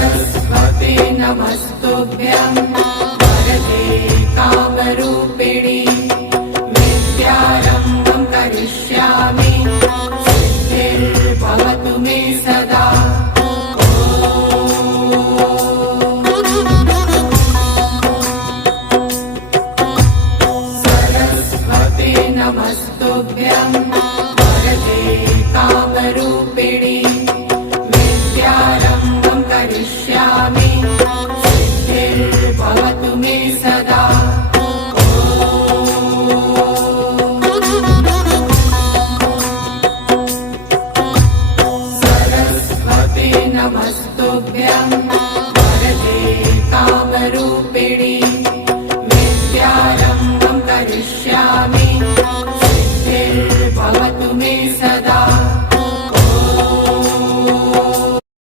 सरस्वते नमस्तुभ्यं वरदे कामरूपिणि विद्यारम्भं करिष्यामि सिद्धिर्भवतु मे सदा। सरस्वते नमस्तुभ्यं वरदे कामरूपिणि विद्यारम्भं करिष्यामि सिद्धिर्भवतु मे सदा। सरस्वते नमस्तुभ्यं